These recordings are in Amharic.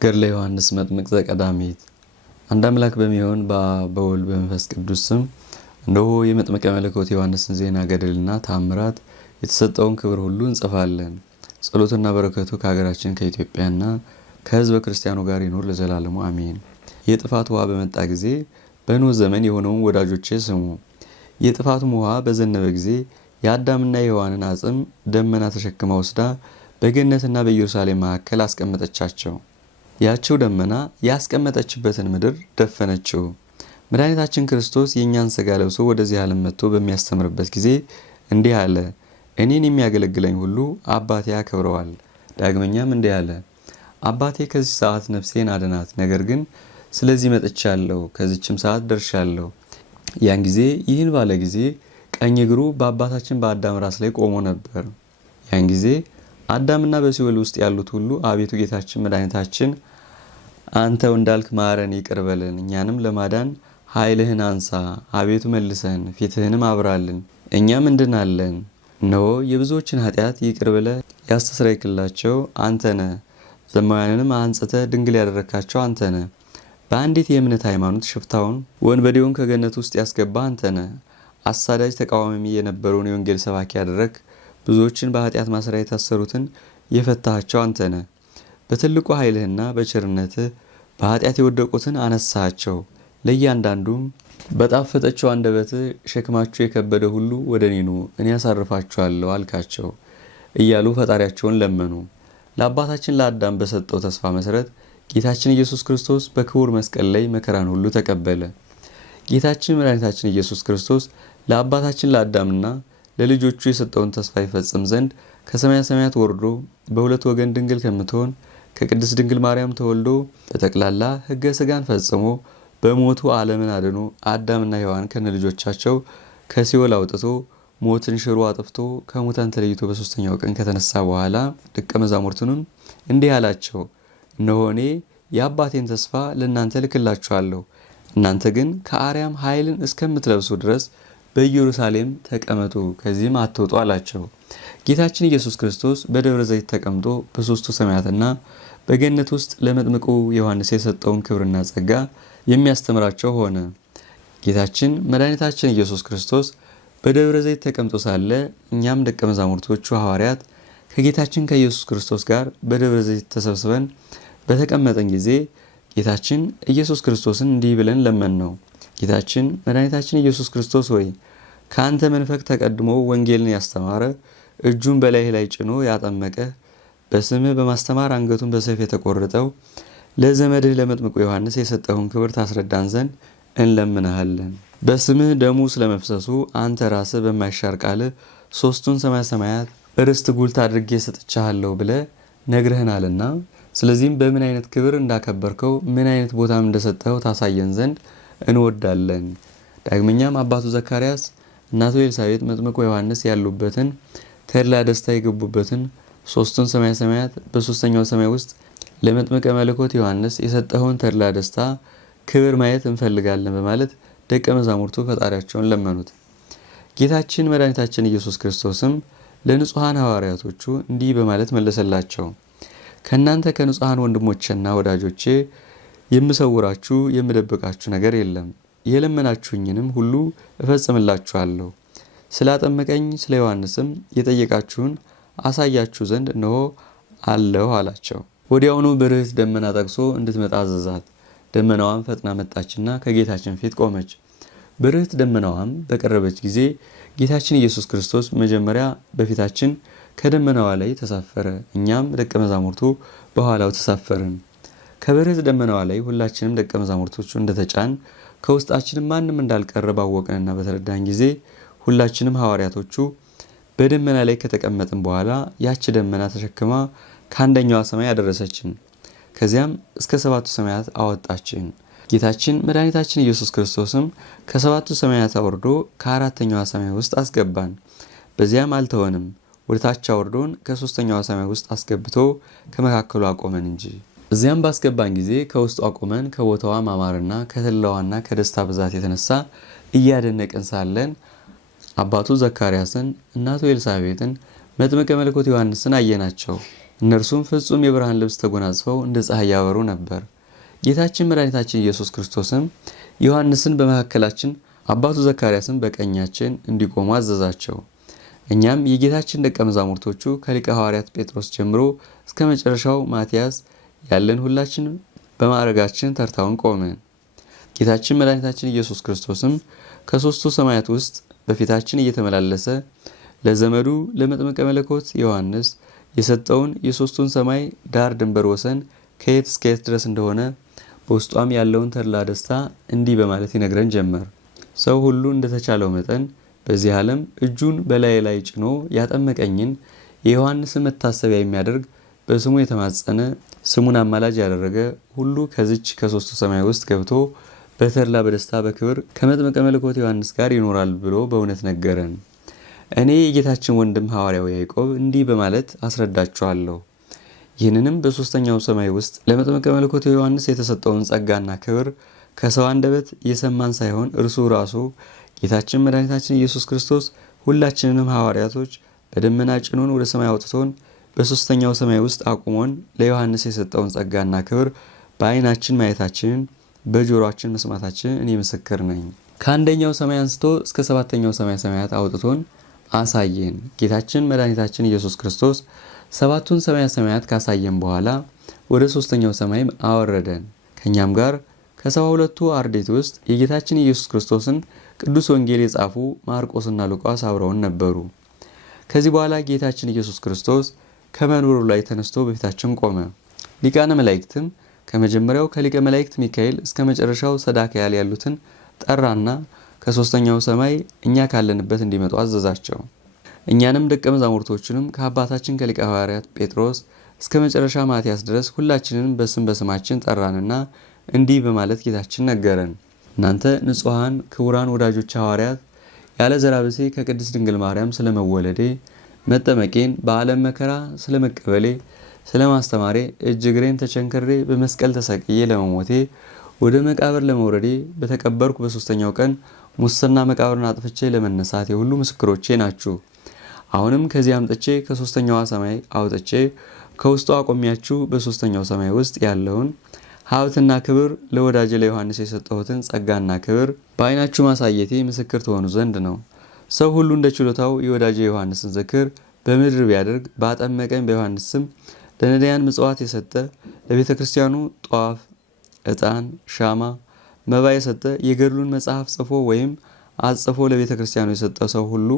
ገድለ ዮሐንስ መጥምቅ ዘቀዳሚት። አንድ አምላክ በሚሆን በአብ በወልድ በመንፈስ ቅዱስ ስም እነሆ የመጥምቀ መለኮት ዮሐንስን ዜና ገድልና ተአምራት የተሰጠውን ክብር ሁሉ እንጽፋለን። ጸሎትና በረከቱ ከሀገራችን ከኢትዮጵያና ከሕዝበ ክርስቲያኑ ጋር ይኖር ለዘላለሙ አሜን። የጥፋት ውሃ በመጣ ጊዜ በኖህ ዘመን የሆነውን ወዳጆቼ ስሙ። የጥፋቱም ውሃ በዘነበ ጊዜ የአዳምና የሔዋንን አጽም ደመና ተሸክማ ወስዳ በገነትና በኢየሩሳሌም መካከል አስቀመጠቻቸው። ያቸው ደመና ያስቀመጠችበትን ምድር ደፈነችው። መድኃኒታችን ክርስቶስ የእኛን ሥጋ ለብሶ ወደዚህ ዓለም መጥቶ በሚያስተምርበት ጊዜ እንዲህ አለ፣ እኔን የሚያገለግለኝ ሁሉ አባቴ ያከብረዋል። ዳግመኛም እንዲህ አለ፣ አባቴ ከዚህ ሰዓት ነፍሴን አድናት፣ ነገር ግን ስለዚህ መጥቻለሁ፣ ከዚችም ሰዓት ደርሻለሁ። ያን ጊዜ ይህን ባለ ጊዜ ቀኝ እግሩ በአባታችን በአዳም ራስ ላይ ቆሞ ነበር። ያን ጊዜ አዳምና በሲኦል ውስጥ ያሉት ሁሉ አቤቱ ጌታችን መድኃኒታችን አንተው እንዳልክ ማረን፣ ይቅር በለን፣ እኛንም ለማዳን ኃይልህን አንሳ፣ አቤቱ መልሰን፣ ፊትህንም አብራልን፣ እኛም እንድናለን። እነሆ የብዙዎችን ኃጢአት ይቅር ብለህ ያስተስረይክላቸው አንተ ነህ። ዘማውያንንም አንጽተህ ድንግል ያደረካቸው አንተ ነህ። በአንዲት የእምነት ሃይማኖት ሽፍታውን ወንበዴውን ከገነት ውስጥ ያስገባ አንተ ነህ። አሳዳጅ ተቃዋሚ የነበረውን የወንጌል ሰባኪ ያደረግ፣ ብዙዎችን በኃጢአት ማሰሪያ የታሰሩትን የፈታሃቸው አንተ ነህ። በትልቁ ኃይልህና በቸርነትህ በኃጢአት የወደቁትን አነሳሃቸው። ለእያንዳንዱም በጣፈጠችው አንደበትህ ሸክማችሁ የከበደ ሁሉ ወደ እኔ ኑ፣ እኔ ያሳርፋችኋለሁ አልካቸው እያሉ ፈጣሪያቸውን ለመኑ። ለአባታችን ለአዳም በሰጠው ተስፋ መሰረት ጌታችን ኢየሱስ ክርስቶስ በክቡር መስቀል ላይ መከራን ሁሉ ተቀበለ። ጌታችን መድኃኒታችን ኢየሱስ ክርስቶስ ለአባታችን ለአዳምና ለልጆቹ የሰጠውን ተስፋ ይፈጽም ዘንድ ከሰማያ ሰማያት ወርዶ በሁለት ወገን ድንግል ከምትሆን ከቅድስት ድንግል ማርያም ተወልዶ በጠቅላላ ሕገ ሥጋን ፈጽሞ በሞቱ ዓለምን አድኖ አዳምና ሔዋን ከነልጆቻቸው ከሲኦል አውጥቶ ሞትን ሽሮ አጥፍቶ ከሙታን ተለይቶ በሦስተኛው ቀን ከተነሳ በኋላ ደቀ መዛሙርቱንም እንዲህ አላቸው፣ እነሆ እኔ የአባቴን ተስፋ ለእናንተ ልክላችኋለሁ። እናንተ ግን ከአርያም ኃይልን እስከምትለብሱ ድረስ በኢየሩሳሌም ተቀመጡ፣ ከዚህም አትወጡ አላቸው። ጌታችን ኢየሱስ ክርስቶስ በደብረ ዘይት ተቀምጦ በሦስቱ ሰማያትና በገነት ውስጥ ለመጥምቁ ዮሐንስ የሰጠውን ክብርና ጸጋ የሚያስተምራቸው ሆነ። ጌታችን መድኃኒታችን ኢየሱስ ክርስቶስ በደብረ ዘይት ተቀምጦ ሳለ እኛም ደቀ መዛሙርቶቹ ሐዋርያት ከጌታችን ከኢየሱስ ክርስቶስ ጋር በደብረ ዘይት ተሰብስበን በተቀመጠን ጊዜ ጌታችን ኢየሱስ ክርስቶስን እንዲህ ብለን ለመን ነው። ጌታችን መድኃኒታችን ኢየሱስ ክርስቶስ ሆይ፣ ከአንተ መንፈቅ ተቀድሞ ወንጌልን ያስተማረ፣ እጁን በላይህ ላይ ጭኖ ያጠመቀ፣ በስምህ በማስተማር አንገቱን በሰይፍ የተቆረጠው ለዘመድህ ለመጥምቁ ዮሐንስ የሰጠውን ክብር ታስረዳን ዘንድ እንለምንሃለን። በስምህ ደሙ ስለመፍሰሱ አንተ ራስህ በማይሻር ቃልህ ሦስቱን ሰማያ ሰማያት ርስት ጉልት አድርጌ ሰጥቻለሁ ብለህ ነግረህናልና፣ ስለዚህም በምን አይነት ክብር እንዳከበርከው ምን አይነት ቦታም እንደሰጠኸው ታሳየን ዘንድ እንወዳለን። ዳግመኛም አባቱ ዘካርያስ እናቱ ኤልሳቤጥ መጥምቁ ዮሐንስ ያሉበትን ተድላ ደስታ የገቡበትን ሦስቱን ሰማያ ሰማያት በሦስተኛው ሰማይ ውስጥ ለመጥምቀ መለኮት ዮሐንስ የሰጠኸውን ተድላ ደስታ ክብር ማየት እንፈልጋለን በማለት ደቀ መዛሙርቱ ፈጣሪያቸውን ለመኑት። ጌታችን መድኃኒታችን ኢየሱስ ክርስቶስም ለንጹሐን ሐዋርያቶቹ እንዲህ በማለት መለሰላቸው፣ ከእናንተ ከንጹሐን ወንድሞቼና ወዳጆቼ የምሰውራችሁ የምደብቃችሁ ነገር የለም። የለመናችሁኝንም ሁሉ እፈጽምላችኋለሁ። ስላጠመቀኝ ስለ ዮሐንስም የጠየቃችሁን አሳያችሁ ዘንድ እነሆ አለሁ አላቸው። ወዲያውኑ ብርህት ደመና ጠቅሶ እንድትመጣ አዘዛት። ደመናዋም ፈጥና መጣችና ከጌታችን ፊት ቆመች። ብርህት ደመናዋም በቀረበች ጊዜ ጌታችን ኢየሱስ ክርስቶስ መጀመሪያ በፊታችን ከደመናዋ ላይ ተሳፈረ። እኛም ደቀ መዛሙርቱ በኋላው ተሳፈርን። ከብርህት ደመናዋ ላይ ሁላችንም ደቀ መዛሙርቶቹ እንደተጫን ከውስጣችንም ማንም እንዳልቀረ ባወቅንና በተረዳን ጊዜ ሁላችንም ሐዋርያቶቹ በደመና ላይ ከተቀመጥን በኋላ ያች ደመና ተሸክማ ከአንደኛዋ ሰማይ አደረሰችን። ከዚያም እስከ ሰባቱ ሰማያት አወጣችን። ጌታችን መድኃኒታችን ኢየሱስ ክርስቶስም ከሰባቱ ሰማያት አውርዶ ከአራተኛዋ ሰማይ ውስጥ አስገባን። በዚያም አልተወንም፣ ወደ ታች አውርዶን ከሦስተኛዋ ሰማይ ውስጥ አስገብቶ ከመካከሉ አቆመን እንጂ። እዚያም ባስገባን ጊዜ ከውስጡ አቆመን። ከቦታዋ ማማርና ከተድላዋና ከደስታ ብዛት የተነሳ እያደነቅን ሳለን አባቱ ዘካርያስን እናቱ ኤልሳቤጥን መጥምቀ መለኮት ዮሐንስን አየናቸው። እነርሱም ፍጹም የብርሃን ልብስ ተጎናጽፈው እንደ ፀሐይ ያበሩ ነበር። ጌታችን መድኃኒታችን ኢየሱስ ክርስቶስም ዮሐንስን በመካከላችን አባቱ ዘካርያስን በቀኛችን እንዲቆሙ አዘዛቸው። እኛም የጌታችን ደቀ መዛሙርቶቹ ከሊቀ ሐዋርያት ጴጥሮስ ጀምሮ እስከ መጨረሻው ማትያስ ያለን ሁላችን በማዕረጋችን ተርታውን ቆምን። ጌታችን መድኃኒታችን ኢየሱስ ክርስቶስም ከሦስቱ ሰማያት ውስጥ በፊታችን እየተመላለሰ ለዘመዱ ለመጥምቀ መለኮት ዮሐንስ የሰጠውን የሦስቱን ሰማይ ዳር ድንበር ወሰን ከየት እስከ የት ድረስ እንደሆነ በውስጧም ያለውን ተድላ ደስታ እንዲህ በማለት ይነግረን ጀመር። ሰው ሁሉ እንደተቻለው መጠን በዚህ ዓለም እጁን በላዬ ላይ ጭኖ ያጠመቀኝን የዮሐንስን መታሰቢያ የሚያደርግ በስሙ የተማጸነ ስሙን አማላጅ ያደረገ ሁሉ ከዚች ከሦስቱ ሰማይ ውስጥ ገብቶ በተድላ በደስታ በክብር ከመጥምቀ መለኮት ዮሐንስ ጋር ይኖራል ብሎ በእውነት ነገረን። እኔ የጌታችን ወንድም ሐዋርያው ያዕቆብ እንዲህ በማለት አስረዳችኋለሁ። ይህንንም በሦስተኛው ሰማይ ውስጥ ለመጥምቀ መለኮት ዮሐንስ የተሰጠውን ጸጋና ክብር ከሰው አንደበት የሰማን ሳይሆን እርሱ ራሱ ጌታችን መድኃኒታችን ኢየሱስ ክርስቶስ ሁላችንንም ሐዋርያቶች በደመና ጭኖን ወደ ሰማይ አውጥቶን በሦስተኛው ሰማይ ውስጥ አቁሞን ለዮሐንስ የሰጠውን ጸጋና ክብር በዓይናችን ማየታችንን በጆሮአችን መስማታችንን እኔ ምስክር ነኝ። ከአንደኛው ሰማይ አንስቶ እስከ ሰባተኛው ሰማያት አውጥቶን አሳየን። ጌታችን መድኃኒታችን ኢየሱስ ክርስቶስ ሰባቱን ሰማያት ካሳየን በኋላ ወደ ሦስተኛው ሰማይ አወረደን። ከእኛም ጋር ከ72ቱ አርድእት ውስጥ የጌታችን ኢየሱስ ክርስቶስን ቅዱስ ወንጌል የጻፉ ማርቆስና ሉቃስ አብረውን ነበሩ። ከዚህ በኋላ ጌታችን ኢየሱስ ክርስቶስ ከመንበሩ ላይ ተነስቶ በፊታችን ቆመ። ሊቃነ መላእክትም ከመጀመሪያው ከሊቀ መላእክት ሚካኤል እስከ መጨረሻው ሰዳክያል ያሉትን ጠራና ከሦስተኛው ሰማይ እኛ ካለንበት እንዲመጡ አዘዛቸው። እኛንም ደቀ መዛሙርቶቹንም ከአባታችን ከሊቀ ሐዋርያት ጴጥሮስ እስከ መጨረሻ ማትያስ ድረስ ሁላችንን በስማችን ጠራንና እንዲህ በማለት ጌታችን ነገረን። እናንተ ንጹሐን ክቡራን ወዳጆች ሐዋርያት ያለ ዘራብሴ ከቅድስት ድንግል ማርያም ስለመወለዴ መጠመቄን በዓለም መከራ ስለመቀበሌ ስለማስተማሬ እጅ እግሬን ተቸንክሬ በመስቀል ተሰቅዬ ለመሞቴ ወደ መቃብር ለመውረዴ በተቀበርኩ በሦስተኛው ቀን ሙስና መቃብርን አጥፍቼ ለመነሳቴ ሁሉ ምስክሮቼ ናችሁ። አሁንም ከዚህ አምጥቼ ከሦስተኛዋ ሰማይ አውጥቼ ከውስጡ አቆሚያችሁ በሦስተኛው ሰማይ ውስጥ ያለውን ሀብትና ክብር ለወዳጄ ለዮሐንስ የሰጠሁትን ጸጋና ክብር በዓይናችሁ ማሳየቴ ምስክር ትሆኑ ዘንድ ነው። ሰው ሁሉ እንደ ችሎታው የወዳጄ ዮሐንስን ዝክር በምድር ቢያደርግ ባጠመቀኝ በዮሐንስ ስም ለነዳያን ምጽዋት የሰጠ ለቤተ ክርስቲያኑ ጧፍ፣ ዕጣን፣ ሻማ፣ መባ የሰጠ የገድሉን መጽሐፍ ጽፎ ወይም አጽፎ ለቤተ ክርስቲያኑ የሰጠ ሰው ሁሉ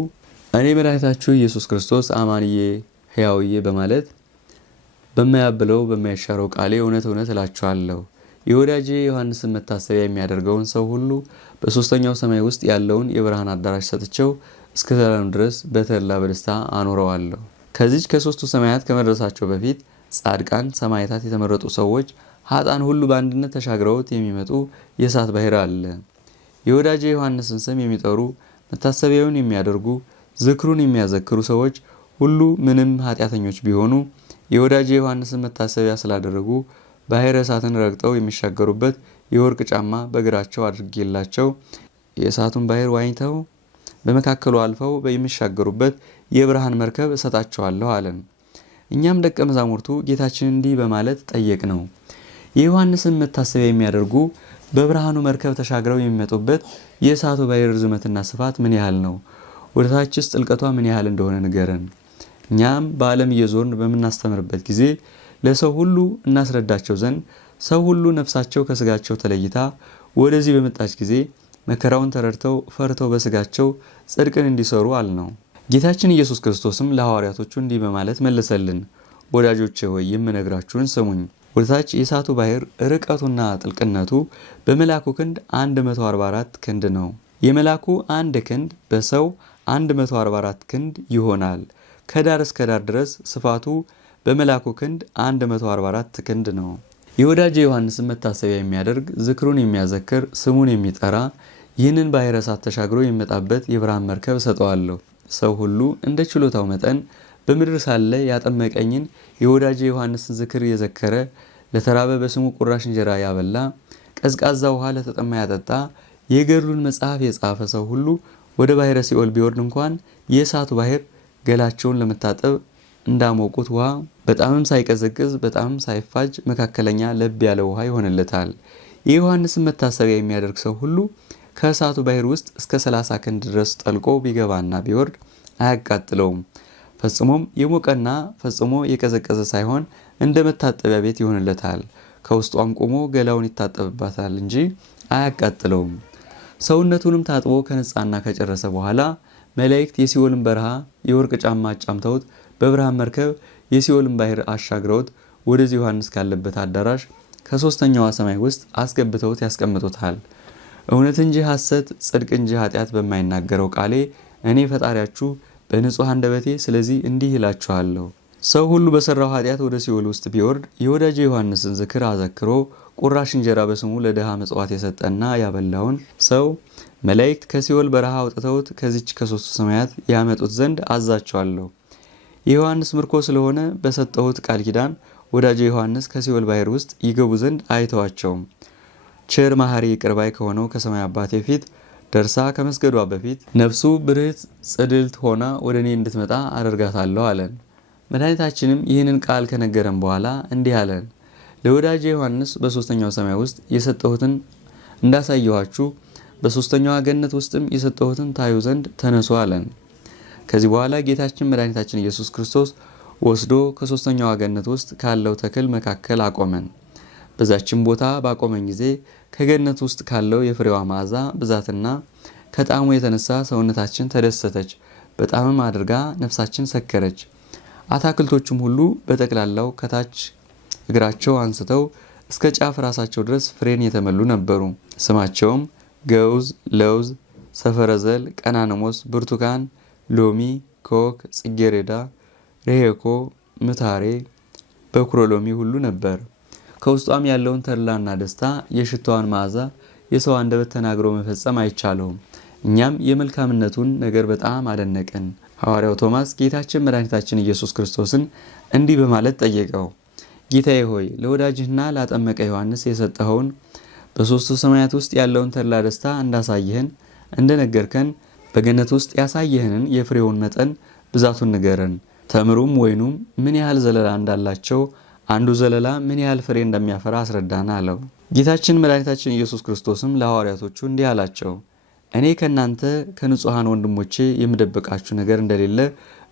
እኔ መድኃኒታችሁ ኢየሱስ ክርስቶስ አማንዬ ሕያውዬ በማለት በማያብለው በማይሻረው ቃሌ እውነት እውነት እላችኋለሁ የወዳጄ ዮሐንስን መታሰቢያ የሚያደርገውን ሰው ሁሉ በሦስተኛው ሰማይ ውስጥ ያለውን የብርሃን አዳራሽ ሰጥቼው እስከ ዘላለም ድረስ በተድላ በደስታ አኖረዋለሁ። ከዚች ከሦስቱ ሰማያት ከመድረሳቸው በፊት ጻድቃን፣ ሰማዕታት፣ የተመረጡ ሰዎች፣ ኃጥአን ሁሉ በአንድነት ተሻግረውት የሚመጡ የእሳት ባሕር አለ። የወዳጄ ዮሐንስን ስም የሚጠሩ መታሰቢያውን የሚያደርጉ ዝክሩን የሚያዘክሩ ሰዎች ሁሉ ምንም ኃጢአተኞች ቢሆኑ የወዳጄ ዮሐንስን መታሰቢያ ስላደረጉ ባሕረ እሳትን ረግጠው የሚሻገሩበት የወርቅ ጫማ በእግራቸው አድርጌላቸው የእሳቱን ባሕር ዋኝተው በመካከሉ አልፈው የሚሻገሩበት የብርሃን መርከብ እሰጣቸዋለሁ አለን። እኛም ደቀ መዛሙርቱ ጌታችን እንዲህ በማለት ጠየቅ ነው። የዮሐንስን መታሰቢያ የሚያደርጉ በብርሃኑ መርከብ ተሻግረው የሚመጡበት የእሳቱ ባሕር ርዝመትና ስፋት ምን ያህል ነው? ወደ ታችስ ጥልቀቷ ምን ያህል እንደሆነ ንገረን። እኛም በዓለም እየዞርን በምናስተምርበት ጊዜ ለሰው ሁሉ እናስረዳቸው ዘንድ ሰው ሁሉ ነፍሳቸው ከስጋቸው ተለይታ ወደዚህ በመጣች ጊዜ መከራውን ተረድተው ፈርተው በስጋቸው ጽድቅን እንዲሰሩ አልነው። ጌታችን ኢየሱስ ክርስቶስም ለሐዋርያቶቹ እንዲህ በማለት መለሰልን። ወዳጆቼ ሆይ የምነግራችሁን ስሙኝ። ወደታች የእሳቱ ባሕር ርቀቱና ጥልቅነቱ በመላኩ ክንድ 144 ክንድ ነው። የመላኩ አንድ ክንድ በሰው 144 ክንድ ይሆናል። ከዳር እስከ ዳር ድረስ ስፋቱ በመላኩ ክንድ 144 ክንድ ነው። የወዳጄ ዮሐንስን መታሰቢያ የሚያደርግ ዝክሩን የሚያዘክር ስሙን የሚጠራ ይህንን ባሕረ እሳት ተሻግሮ የሚመጣበት የብርሃን መርከብ እሰጠዋለሁ። ሰው ሁሉ እንደ ችሎታው መጠን በምድር ሳለ ያጠመቀኝን የወዳጄ ዮሐንስን ዝክር የዘከረ ለተራበ በስሙ ቁራሽ እንጀራ ያበላ ቀዝቃዛ ውሃ ለተጠማ ያጠጣ የገድሉን መጽሐፍ የጻፈ ሰው ሁሉ ወደ ባሕረ ሲኦል ቢወርድ እንኳን የእሳቱ ባሕር ገላቸውን ለመታጠብ እንዳሞቁት ውሃ በጣምም ሳይቀዘቅዝ በጣምም ሳይፋጅ መካከለኛ ለብ ያለ ውሃ ይሆንለታል። የዮሐንስን መታሰቢያ የሚያደርግ ሰው ሁሉ ከእሳቱ ባህር ውስጥ እስከ 30 ክንድ ድረስ ጠልቆ ቢገባና ቢወርድ አያቃጥለውም። ፈጽሞም የሞቀና ፈጽሞ የቀዘቀዘ ሳይሆን እንደ መታጠቢያ ቤት ይሆንለታል። ከውስጧም ቆሞ ገላውን ይታጠብባታል እንጂ አያቃጥለውም። ሰውነቱንም ታጥቦ ከነጻና ከጨረሰ በኋላ መላእክት የሲኦልን በረሃ የወርቅ ጫማ አጫምተውት በብርሃን መርከብ የሲኦልን ባህር አሻግረውት ወደዚህ ዮሐንስ ካለበት አዳራሽ ከ3ኛዋ ሰማይ ውስጥ አስገብተውት ያስቀምጡታል። እውነት እንጂ ሐሰት፣ ጽድቅ እንጂ ኃጢአት በማይናገረው ቃሌ እኔ ፈጣሪያችሁ በንጹሕ አንደበቴ ስለዚህ እንዲህ እላችኋለሁ። ሰው ሁሉ በሰራው ኃጢአት ወደ ሲኦል ውስጥ ቢወርድ የወዳጄ ዮሐንስን ዝክር አዘክሮ ቁራሽ እንጀራ በስሙ ለድሃ መጽዋት የሰጠና ያበላውን ሰው መላእክት ከሲኦል በረሃ አውጥተውት ከዚች ከ3ቱ ሰማያት ያመጡት ዘንድ አዛቸዋለሁ። የዮሐንስ ምርኮ ስለሆነ በሰጠሁት ቃል ኪዳን ወዳጄ ዮሐንስ ከሲኦል ባህር ውስጥ ይገቡ ዘንድ አይተዋቸውም። ቸር መሐሪ ይቅር ባይ ከሆነው ከሰማይ አባቴ ፊት ደርሳ ከመስገዷ በፊት ነፍሱ ብርህት ጽድልት ሆና ወደ እኔ እንድትመጣ አደርጋታለሁ አለን። መድኃኒታችንም ይህንን ቃል ከነገረን በኋላ እንዲህ አለን። ለወዳጄ ዮሐንስ በ3ኛው ሰማይ ውስጥ የሰጠሁትን እንዳሳየኋችሁ በ3ኛዋ ገነት ውስጥም የሰጠሁትን ታዩ ዘንድ ተነሱ አለን። ከዚህ በኋላ ጌታችን መድኃኒታችን ኢየሱስ ክርስቶስ ወስዶ ከ3ኛዋ ገነት ውስጥ ካለው ተክል መካከል አቆመን። በዛችን ቦታ ባቆመን ጊዜ ከገነት ውስጥ ካለው የፍሬዋ መዓዛ ብዛትና ከጣዕሙ የተነሳ ሰውነታችን ተደሰተች፣ በጣምም አድርጋ ነፍሳችን ሰከረች። አታክልቶቹም ሁሉ በጠቅላላው ከታች እግራቸው አንስተው እስከ ጫፍ ራሳቸው ድረስ ፍሬን የተመሉ ነበሩ። ስማቸውም ገውዝ፣ ለውዝ፣ ሰፈረዘል፣ ቀናንሞስ፣ ብርቱካን፣ ሎሚ፣ ኮክ፣ ጽጌሬዳ፣ ሬሄኮ፣ ምታሬ፣ በኩረሎሚ ሁሉ ነበር። ከውስጧም ያለውን ተድላና ደስታ የሽታዋን መዓዛ የሰው አንደበት ተናግሮ መፈጸም አይቻለውም። እኛም የመልካምነቱን ነገር በጣም አደነቅን። ሐዋርያው ቶማስ ጌታችን መድኃኒታችን ኢየሱስ ክርስቶስን እንዲህ በማለት ጠየቀው። ጌታዬ ሆይ ለወዳጅህና ላጠመቀ ዮሐንስ የሰጠኸውን በ3ቱ ሰማያት ውስጥ ያለውን ተድላ ደስታ እንዳሳየህን እንደነገርከን በገነት ውስጥ ያሳየህንን የፍሬውን መጠን ብዛቱን ንገረን። ተምሩም ወይኑም ምን ያህል ዘለላ እንዳላቸው አንዱ ዘለላ ምን ያህል ፍሬ እንደሚያፈራ አስረዳና አለው። ጌታችን መድኃኒታችን ኢየሱስ ክርስቶስም ለሐዋርያቶቹ እንዲህ አላቸው። እኔ ከእናንተ ከንጹሐን ወንድሞቼ የምደብቃችሁ ነገር እንደሌለ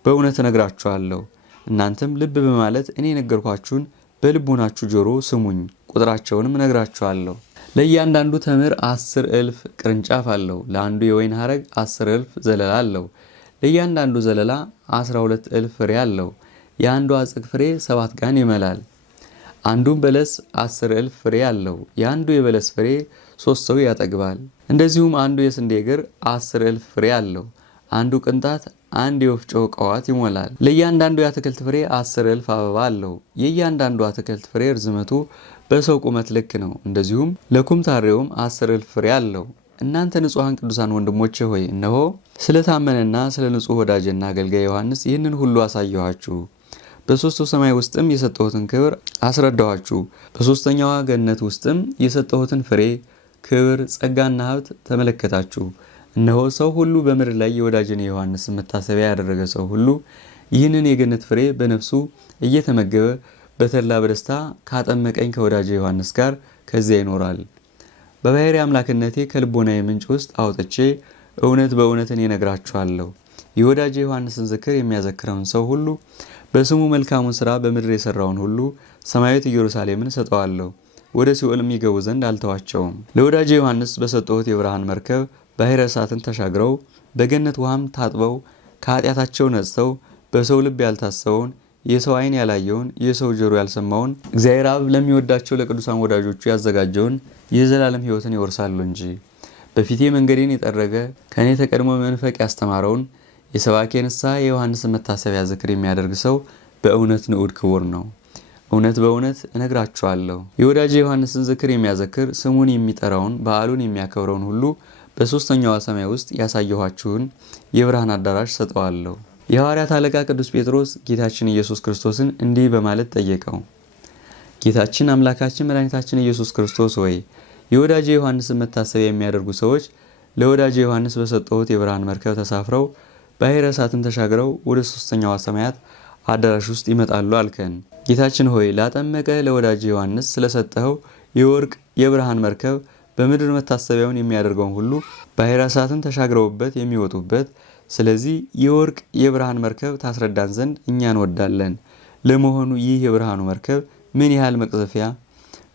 በእውነት እነግራችኋለሁ። እናንተም ልብ በማለት እኔ የነገርኳችሁን በልቦናችሁ ጆሮ ስሙኝ። ቁጥራቸውንም እነግራችኋለሁ። ለእያንዳንዱ ተምር 10,000 ቅርንጫፍ አለው። ለአንዱ የወይን ሐረግ 10,000 ዘለላ አለው። ለእያንዳንዱ ዘለላ 12,000 ፍሬ አለው። የአንዱ አጽቅ ፍሬ 7 ጋን ይመላል። አንዱም በለስ 10,000 ፍሬ አለው። የአንዱ የበለስ ፍሬ 3 ሰው ያጠግባል። እንደዚሁም አንዱ የስንዴ እግር 10,000 ፍሬ አለው። አንዱ ቅንጣት አንድ የወፍጮ ቀዋት ይሞላል። ለእያንዳንዱ የአትክልት ፍሬ 10,000 አበባ አለው። የእያንዳንዱ አትክልት ፍሬ ርዝመቱ በሰው ቁመት ልክ ነው። እንደዚሁም ለኩምታሬውም 10,000 ፍሬ አለው። እናንተ ንጹሐን ቅዱሳን ወንድሞቼ ሆይ እነሆ ስለታመነና ስለ ንጹሕ ወዳጅና አገልጋይ ዮሐንስ ይህንን ሁሉ አሳየኋችሁ። በ3ቱ ሰማይ ውስጥም የሰጠሁትን ክብር አስረዳኋችሁ። በ3ኛዋ ገነት ውስጥም የሰጠሁትን ፍሬ፣ ክብር፣ ጸጋና ሀብት ተመለከታችሁ። እነሆ ሰው ሁሉ በምድር ላይ የወዳጅን የዮሐንስን መታሰቢያ ያደረገ ሰው ሁሉ ይህንን የገነት ፍሬ በነፍሱ እየተመገበ በተድላ በደስታ ካጠመቀኝ ከወዳጅ ዮሐንስ ጋር ከዚያ ይኖራል። በባሕሪ አምላክነቴ ከልቦናዬ ምንጭ ውስጥ አውጥቼ እውነት በእውነት እኔ እነግራችኋለሁ። የወዳጅ ዮሐንስን ዝክር የሚያዘክረውን ሰው ሁሉ በስሙ መልካሙን ሥራ በምድር የሠራውን ሁሉ ሰማያዊት ኢየሩሳሌምን እሰጠዋለሁ። ወደ ሲኦል የሚገቡ ዘንድ አልተዋቸውም። ለወዳጅ ዮሐንስ በሰጠሁት የብርሃን መርከብ ባሕረ እሳትን ተሻግረው በገነት ውሃም ታጥበው ከኃጢአታቸው ነጽተው በሰው ልብ ያልታሰበውን የሰው ዓይን ያላየውን የሰው ጆሮ ያልሰማውን እግዚአብሔር አብ ለሚወዳቸው ለቅዱሳን ወዳጆቹ ያዘጋጀውን የዘላለም ሕይወትን ይወርሳሉ እንጂ። በፊቴ መንገዴን የጠረገ ከእኔ ተቀድሞ መንፈቅ ያስተማረውን የሰባኬ ንስሐ የዮሐንስን መታሰቢያ ዝክር የሚያደርግ ሰው በእውነት ንዑድ ክቡር ነው። እውነት በእውነት እነግራችኋለሁ የወዳጅ ዮሐንስን ዝክር የሚያዘክር ስሙን የሚጠራውን በዓሉን የሚያከብረውን ሁሉ በ3ኛዋ ሰማይ ውስጥ ያሳየኋችሁን የብርሃን አዳራሽ ሰጠዋለሁ። የሐዋርያት አለቃ ቅዱስ ጴጥሮስ ጌታችን ኢየሱስ ክርስቶስን እንዲህ በማለት ጠየቀው። ጌታችን አምላካችን መድኃኒታችን ኢየሱስ ክርስቶስ ሆይ የወዳጄ ዮሐንስን መታሰቢያ የሚያደርጉ ሰዎች ለወዳጄ ዮሐንስ በሰጠሁት የብርሃን መርከብ ተሳፍረው ባሕረ እሳትን ተሻግረው ወደ 3ኛዋ ሰማያት አዳራሽ ውስጥ ይመጣሉ አልከን። ጌታችን ሆይ ላጠመቀ ለወዳጅ ዮሐንስ ስለሰጠኸው የወርቅ የብርሃን መርከብ በምድር መታሰቢያውን የሚያደርገውን ሁሉ ባሕረ እሳትን ተሻግረውበት የሚወጡበት ስለዚህ የወርቅ የብርሃን መርከብ ታስረዳን ዘንድ እኛ እንወዳለን። ለመሆኑ ይህ የብርሃኑ መርከብ ምን ያህል መቅዘፊያ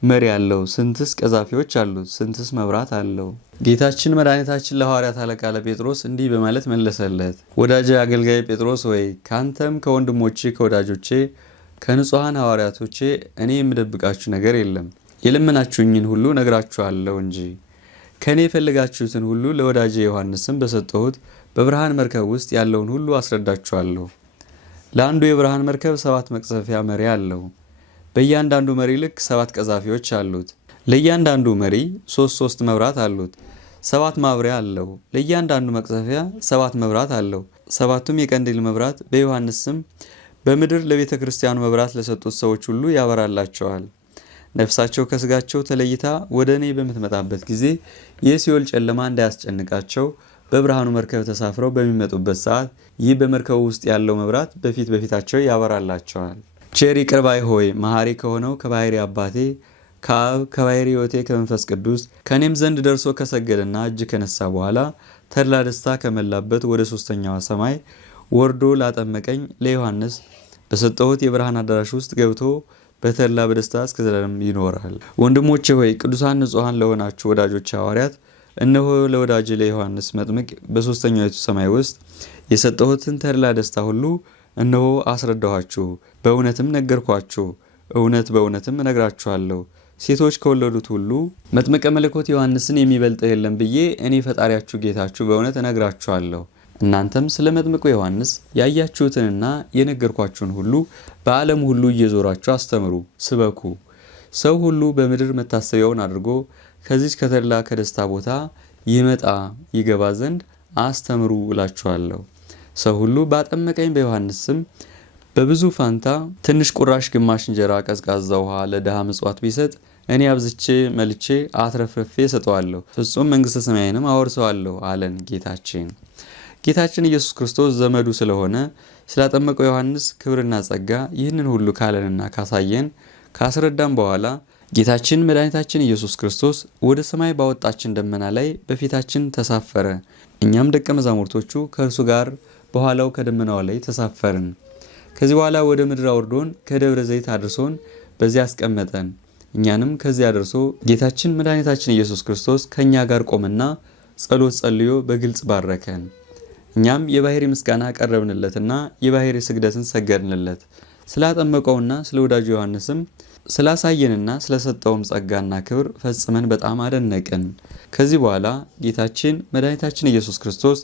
መሪ አለው? ስንትስ ቀዛፊዎች አሉት? ስንትስ መብራት አለው? ጌታችን መድኃኒታችን ለሐዋርያት አለቃ ለጴጥሮስ እንዲህ በማለት መለሰለት። ወዳጄ አገልጋይ ጴጥሮስ ወይ ካንተም ከወንድሞቼ ከወዳጆቼ ከንጹሐን ሐዋርያቶቼ እኔ የምደብቃችሁ ነገር የለም። የለመናችሁኝን ሁሉ ነግራችኋለሁ እንጂ ከእኔ የፈልጋችሁትን ሁሉ ለወዳጄ ዮሐንስም በሰጠሁት በብርሃን መርከብ ውስጥ ያለውን ሁሉ አስረዳችኋለሁ። ለአንዱ የብርሃን መርከብ 7 መቅዘፊያ መሪ አለው። በእያንዳንዱ መሪ ልክ 7 ቀዛፊዎች አሉት። ለእያንዳንዱ መሪ 3 መብራት አሉት። 7 ማብሪያ አለው። ለእያንዳንዱ መቅዘፊያ 7 መብራት አለው። 7ቱም የቀንዲል መብራት በዮሐንስ ስም በምድር ለቤተ ክርስቲያኑ መብራት ለሰጡት ሰዎች ሁሉ ያበራላቸዋል። ነፍሳቸው ከስጋቸው ተለይታ ወደ እኔ በምትመጣበት ጊዜ የሲኦል ጨለማ እንዳያስጨንቃቸው በብርሃኑ መርከብ ተሳፍረው በሚመጡበት ሰዓት ይህ በመርከቡ ውስጥ ያለው መብራት በፊት በፊታቸው ያበራላቸዋል። ቸር ይቅር ባይ ሆይ መሐሪ ከሆነው ከባሕሪ አባቴ ከአብ ከባሕሪ ሕይወቴ ከመንፈስ ቅዱስ ከእኔም ዘንድ ደርሶ ከሰገደና እጅ ከነሳ በኋላ ተድላ ደስታ ከመላበት ወደ 3ኛዋ ሰማይ ወርዶ ላጠመቀኝ ለዮሐንስ በሰጠሁት የብርሃን አዳራሽ ውስጥ ገብቶ በተድላ በደስታ እስከ ዘላለም ይኖራል። ወንድሞቼ ሆይ ቅዱሳን ንጹሐን ለሆናችሁ ወዳጆች ሐዋርያት እነሆ ለወዳጅ ለዮሐንስ መጥምቅ በ3ኛይቱ ሰማይ ውስጥ የሰጠሁትን ተድላ ደስታ ሁሉ እነሆ አስረዳኋችሁ፣ በእውነትም ነገርኳችሁ፣ በእውነትም እነግራችኋለሁ። ሴቶች ከወለዱት ሁሉ መጥምቀ መለኮት ዮሐንስን የሚበልጠው የለም ብዬ እኔ ፈጣሪያችሁ ጌታችሁ በእውነት እነግራችኋለሁ። እናንተም ስለ መጥምቁ ዮሐንስ ያያችሁትንና የነገርኳችሁን ሁሉ በዓለም ሁሉ እየዞራችሁ አስተምሩ፣ ስበኩ። ሰው ሁሉ በምድር መታሰቢያውን አድርጎ ከዚች ከተድላ ከደስታ ቦታ ይገባ ዘንድ አስተምሩ እላችኋለሁ። ሰው ሁሉ ባጠመቀኝ በዮሐንስ ስም በብዙ ፋንታ ትንሽ ቁራሽ ግማሽ እንጀራ ቀዝቃዛ ውሃ ለድሃ ምጽዋት ቢሰጥ እኔ አብዝቼ መልቼ አትረፍርፌ ሰጠዋለሁ፣ ፍጹም መንግሥተ ሰማያንም አወርሰዋለሁ አለን ጌታችን። ጌታችን ኢየሱስ ክርስቶስ ዘመዱ ስለሆነ ስላጠመቀው ዮሐንስ ክብርና ጸጋ ይህንን ሁሉ ካለንና ካሳየን ካስረዳም በኋላ ጌታችን መድኃኒታችን ኢየሱስ ክርስቶስ ወደ ሰማይ ባወጣችን ደመና ላይ በፊታችን ተሳፈረ። እኛም ደቀ መዛሙርቶቹ ከእርሱ ጋር በኋላው ከደመናው ላይ ተሳፈርን። ከዚህ በኋላ ወደ ምድር አውርዶን ከደብረ ዘይት አድርሶን በዚያ አስቀመጠን። እኛንም ከዚያ አድርሶ ጌታችን መድኃኒታችን ኢየሱስ ክርስቶስ ከእኛ ጋር ቆመና ጸሎት ጸልዮ በግልጽ ባረከን። እኛም የባሕሪ ምስጋና ቀረብንለትና የባሕሪ ስግደትን ሰገድንለት። ስላጠመቀውና ስለ ወዳጁ ዮሐንስም ስላሳየንና ስለሰጠውም ጸጋና ክብር ፈጽመን በጣም አደነቅን። ከዚህ በኋላ ጌታችን መድኃኒታችን ኢየሱስ ክርስቶስ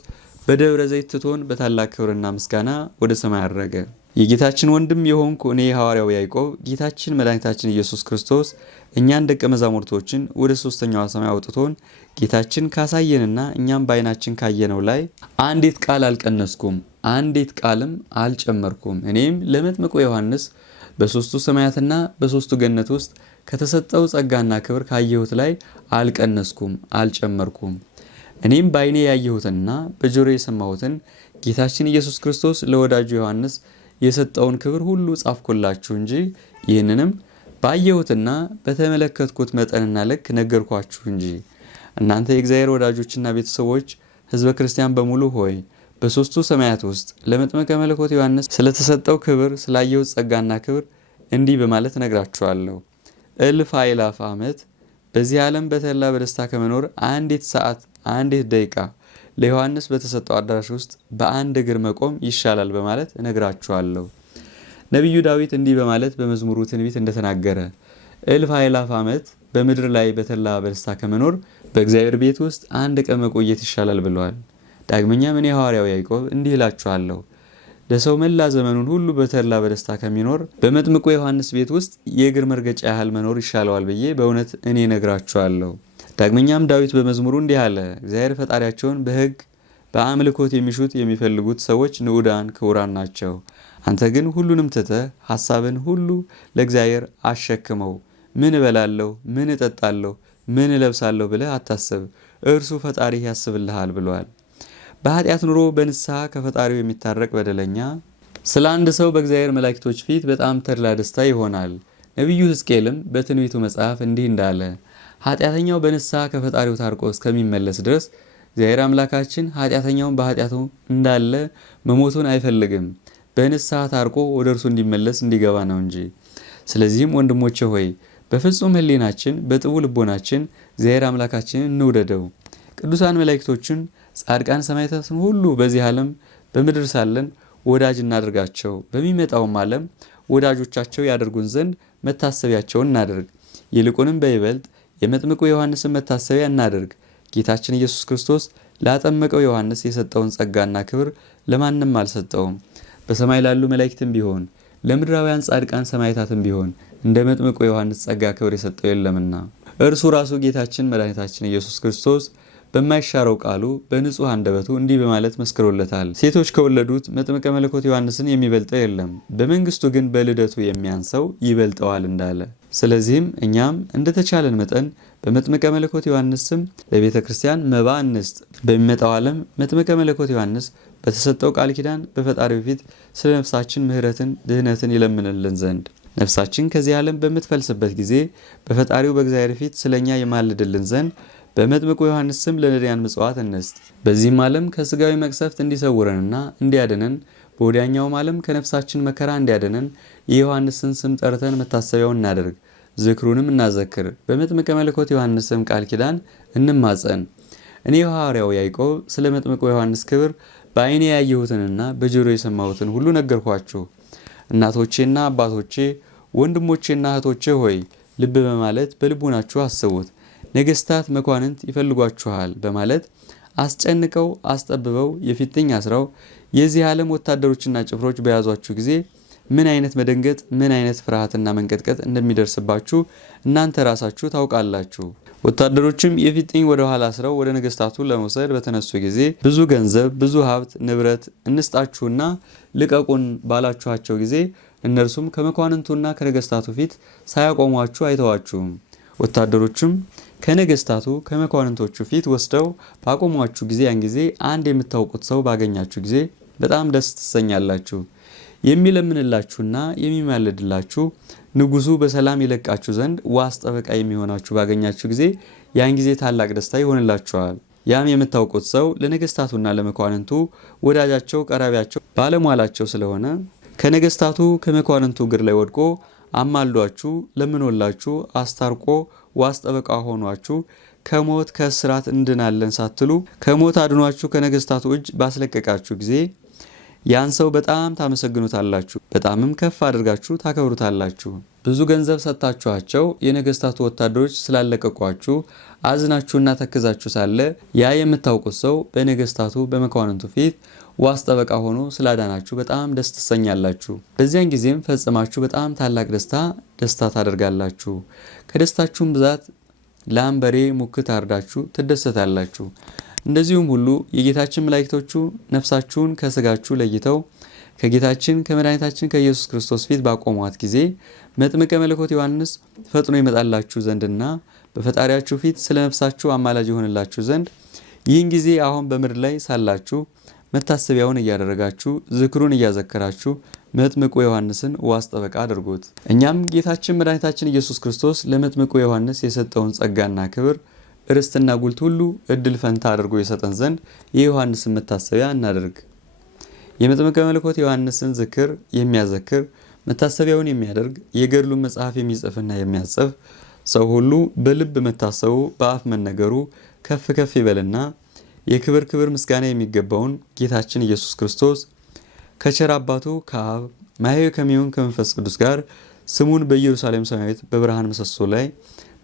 በደብረ ዘይት ትቶን በታላቅ ክብርና ምስጋና ወደ ሰማይ አረገ። የጌታችን ወንድም የሆንኩ እኔ ሐዋርያው ያዕቆብ ጌታችን መድኃኒታችን ኢየሱስ ክርስቶስ እኛን ደቀ መዛሙርቶችን ወደ 3ኛዋ ሰማይ አውጥቶን ጌታችን ካሳየንና እኛም በዓይናችን ካየነው ላይ አንዲት ቃል አልቀነስኩም፣ አንዲት ቃልም አልጨመርኩም። እኔም ለመጥምቁ ዮሐንስ በ3ቱ ሰማያትና በ3ቱ ገነት ውስጥ ከተሰጠው ጸጋና ክብር ካየሁት ላይ አልቀነስኩም፣ አልጨመርኩም። እኔም በዓይኔ ያየሁትና በጆሮ የሰማሁትን ጌታችን ኢየሱስ ክርስቶስ ለወዳጁ ዮሐንስ የሰጠውን ክብር ሁሉ ጻፍኩላችሁ እንጂ ይህንንም ባየሁትና በተመለከትኩት መጠንና ልክ ነገርኳችሁ እንጂ። እናንተ የእግዚአብሔር ወዳጆችና ቤተሰቦች ሕዝበ ክርስቲያን በሙሉ ሆይ በ3ቱ ሰማያት ውስጥ ለመጥምቀ መለኮት ዮሐንስ ስለተሰጠው ክብር ስላየሁት ጸጋና ክብር እንዲህ በማለት ነግራችኋለሁ። እልፍ አእላፍ ዓመት በዚህ ዓለም በተድላ በደስታ ከመኖር አንዲት ሰዓት አንዲት ደቂቃ ለዮሐንስ በተሰጠው አዳራሽ ውስጥ በአንድ እግር መቆም ይሻላል በማለት እነግራችኋለሁ። ነቢዩ ዳዊት እንዲህ በማለት በመዝሙሩ ትንቢት እንደተናገረ እልፍ አእላፍ ዓመት በምድር ላይ በተድላ በደስታ ከመኖር በእግዚአብሔር ቤት ውስጥ አንድ ቀን መቆየት ይሻላል ብለዋል። ዳግመኛም እኔ ሐዋርያው ያዕቆብ እንዲህ እላችኋለሁ፣ ለሰው መላ ዘመኑን ሁሉ በተድላ በደስታ ከሚኖር በመጥምቁ ዮሐንስ ቤት ውስጥ የእግር መርገጫ ያህል መኖር ይሻለዋል ብዬ በእውነት እኔ እነግራችኋለሁ። ዳግመኛም ዳዊት በመዝሙሩ እንዲህ አለ፣ እግዚአብሔር ፈጣሪያቸውን በሕግ በአምልኮት የሚሹት የሚፈልጉት ሰዎች ንዑዳን ክቡራን ናቸው። አንተ ግን ሁሉንም ትተህ ሐሳብን ሁሉ ለእግዚአብሔር አሸክመው። ምን እበላለሁ፣ ምን እጠጣለሁ፣ ምን እለብሳለሁ ብለህ አታስብ፣ እርሱ ፈጣሪህ ያስብልሃል ብሏል። በኃጢአት ኑሮ በንስሐ ከፈጣሪው የሚታረቅ በደለኛ ስለ አንድ ሰው በእግዚአብሔር መላእክቶች ፊት በጣም ተድላ ደስታ ይሆናል። ነቢዩ ሕዝቅኤልም በትንቢቱ መጽሐፍ እንዲህ እንዳለ ኃጢአተኛው በንስሐ ከፈጣሪው ታርቆ እስከሚመለስ ድረስ እግዚአብሔር አምላካችን ኃጢአተኛውን በኃጢአቱ እንዳለ መሞቱን አይፈልግም፣ በንስሐ ታርቆ ወደ እርሱ እንዲመለስ እንዲገባ ነው እንጂ። ስለዚህም ወንድሞቼ ሆይ በፍጹም ሕሊናችን በጥቡ ልቦናችን እግዚአብሔር አምላካችንን እንውደደው። ቅዱሳን መላእክቶችን፣ ጻድቃን ሰማዕታትን ሁሉ በዚህ ዓለም በምድር ሳለን ወዳጅ እናድርጋቸው፣ በሚመጣውም ዓለም ወዳጆቻቸው ያደርጉን ዘንድ መታሰቢያቸውን እናድርግ። ይልቁንም በይበልጥ የመጥምቁ ዮሐንስን መታሰቢያ እናድርግ። ጌታችን ኢየሱስ ክርስቶስ ላጠመቀው ዮሐንስ የሰጠውን ጸጋና ክብር ለማንም አልሰጠውም። በሰማይ ላሉ መላእክትም ቢሆን ለምድራውያን ጻድቃን ሰማዕታትም ቢሆን እንደ መጥምቁ ዮሐንስ ጸጋ ክብር የሰጠው የለምና እርሱ ራሱ ጌታችን መድኃኒታችን ኢየሱስ ክርስቶስ በማይሻረው ቃሉ በንጹሕ አንደበቱ እንዲህ በማለት መስክሮለታል። ሴቶች ከወለዱት መጥምቀ መለኮት ዮሐንስን የሚበልጠው የለም፣ በመንግስቱ ግን በልደቱ የሚያንሰው ይበልጠዋል እንዳለ። ስለዚህም እኛም እንደተቻለን መጠን በመጥምቀ መለኮት ዮሐንስ ስም ለቤተ ክርስቲያን መባ እንስጥ። በሚመጣው ዓለም መጥምቀ መለኮት ዮሐንስ በተሰጠው ቃል ኪዳን በፈጣሪው ፊት ስለ ነፍሳችን ምሕረትን ድህነትን ይለምንልን ዘንድ ነፍሳችን ከዚህ ዓለም በምትፈልስበት ጊዜ በፈጣሪው በእግዚአብሔር ፊት ስለኛ ይማልድልን ዘንድ በመጥምቁ ዮሐንስ ስም ለነዳያን ምጽዋት እንስጥ። በዚህም ዓለም ከስጋዊ መቅሰፍት እንዲሰውረንና እንዲያድነን በወዲያኛውም ዓለም ከነፍሳችን መከራ እንዲያድነን የዮሐንስን ስም ጠርተን መታሰቢያውን እናደርግ፣ ዝክሩንም እናዘክር። በመጥምቀ መለኮት ዮሐንስ ስም ቃል ኪዳን እንማጸን። እኔ ሐዋርያው ያዕቆብ ስለ መጥምቁ ዮሐንስ ክብር በዓይኔ ያየሁትንና በጆሮ የሰማሁትን ሁሉ ነገርኳችሁ። እናቶቼና አባቶቼ ወንድሞቼና እህቶቼ ሆይ ልብ በማለት በልቡናችሁ አስቡት። ነገስታት መኳንንት ይፈልጓችኋል በማለት አስጨንቀው አስጠብበው የፊትኝ አስረው የዚህ ዓለም ወታደሮችና ጭፍሮች በያዟችሁ ጊዜ ምን አይነት መደንገጥ ምን አይነት ፍርሃትና መንቀጥቀጥ እንደሚደርስባችሁ እናንተ ራሳችሁ ታውቃላችሁ። ወታደሮችም የፊትኝ ወደ ኋላ አስረው ወደ ነገስታቱ ለመውሰድ በተነሱ ጊዜ ብዙ ገንዘብ ብዙ ሀብት ንብረት እንስጣችሁና ልቀቁን ባላችኋቸው ጊዜ እነርሱም ከመኳንንቱና ከነገስታቱ ፊት ሳያቆሟችሁ አይተዋችሁም። ወታደሮችም ከነገስታቱ ከመኳንንቶቹ ፊት ወስደው ባቆሟችሁ ጊዜ ያን ጊዜ አንድ የምታውቁት ሰው ባገኛችሁ ጊዜ በጣም ደስ ትሰኛላችሁ። የሚለምንላችሁና የሚማልድላችሁ ንጉሱ በሰላም ይለቃችሁ ዘንድ ዋስ ጠበቃ የሚሆናችሁ ባገኛችሁ ጊዜ ያን ጊዜ ታላቅ ደስታ ይሆንላችኋል። ያም የምታውቁት ሰው ለነገስታቱና ለመኳንንቱ ወዳጃቸው ቀራቢያቸው ባለሟላቸው ስለሆነ ከነገስታቱ ከመኳንንቱ እግር ላይ ወድቆ አማልዷችሁ ለምኖላችሁ አስታርቆ ዋስ ጠበቃ ሆኗችሁ ከሞት ከእስራት እንድናለን ሳትሉ ከሞት አድኗችሁ ከነገስታቱ እጅ ባስለቀቃችሁ ጊዜ ያን ሰው በጣም ታመሰግኑታላችሁ፣ በጣምም ከፍ አድርጋችሁ ታከብሩታላችሁ። ብዙ ገንዘብ ሰጥታችኋቸው የነገስታቱ ወታደሮች ስላለቀቋችሁ አዝናችሁና ተክዛችሁ ሳለ ያ የምታውቁት ሰው በነገስታቱ በመኳንንቱ ፊት ዋስ ጠበቃ ሆኖ ስላዳናችሁ በጣም ደስ ትሰኛላችሁ። በዚያን ጊዜም ፈጽማችሁ በጣም ታላቅ ደስታ ታደርጋላችሁ። ከደስታችሁም ብዛት ላም በሬ ሙክት አርዳችሁ ትደሰታላችሁ። እንደዚሁም ሁሉ የጌታችን መላእክቶቹ ነፍሳችሁን ከስጋችሁ ለይተው ከጌታችን ከመድኃኒታችን ከኢየሱስ ክርስቶስ ፊት ባቆሟት ጊዜ መጥምቀ መለኮት ዮሐንስ ፈጥኖ ይመጣላችሁ ዘንድና በፈጣሪያችሁ ፊት ስለ ነፍሳችሁ አማላጅ ይሆንላችሁ ዘንድ ይህን ጊዜ አሁን በምድር ላይ ሳላችሁ መታሰቢያውን እያደረጋችሁ ዝክሩን እያዘከራችሁ መጥምቁ ዮሐንስን ዋስ ጠበቃ አድርጉት። እኛም ጌታችን መድኃኒታችን ኢየሱስ ክርስቶስ ለመጥምቁ ዮሐንስ የሰጠውን ጸጋና ክብር ርስትና ጉልት ሁሉ እድል ፈንታ አድርጎ የሰጠን ዘንድ የዮሐንስን መታሰቢያ እናደርግ። የመጥምቀ መለኮት ዮሐንስን ዝክር የሚያዘክር መታሰቢያውን የሚያደርግ የገድሉን መጽሐፍ የሚጽፍና የሚያጽፍ ሰው ሁሉ በልብ መታሰቡ በአፍ መነገሩ ከፍ ከፍ ይበልና የክብር ክብር ምስጋና የሚገባውን ጌታችን ኢየሱስ ክርስቶስ ከቸር አባቱ ከአብ ማህያዊ ከሚሆን ከመንፈስ ቅዱስ ጋር ስሙን በኢየሩሳሌም ሰማያዊት በብርሃን ምሰሶ ላይ